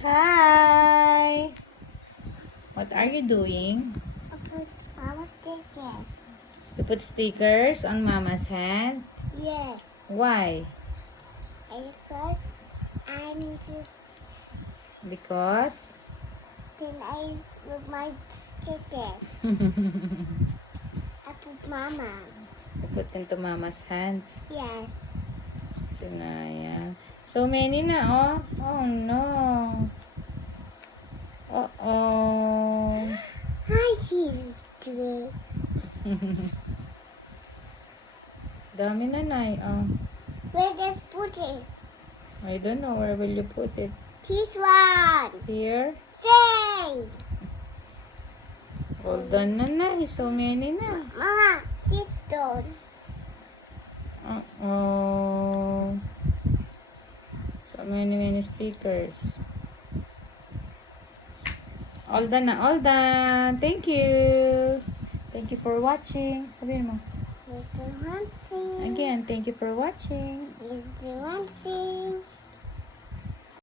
Hi! What are you doing? I put Mama's stickers. You put stickers on Mama's hand? Yes, Why? because I need to Because? tonight with my stickers. I put Mama. You put into Mama's hand. Yes. Tunaya. So many na, oh. Oh, no. Uh-oh. Hi, Jesus. Today. Dami na, Nay. Oh. Where just put it? I don't know. Where will you put it? This one. Here? Sing. All done na, Nay. So many na. Mama, this stone. Uh-oh. So many stickers. All done na. All done. Thank you. Thank you for watching. Sabihin mo. Little one sing. Again, thank you for watching. Little one sing.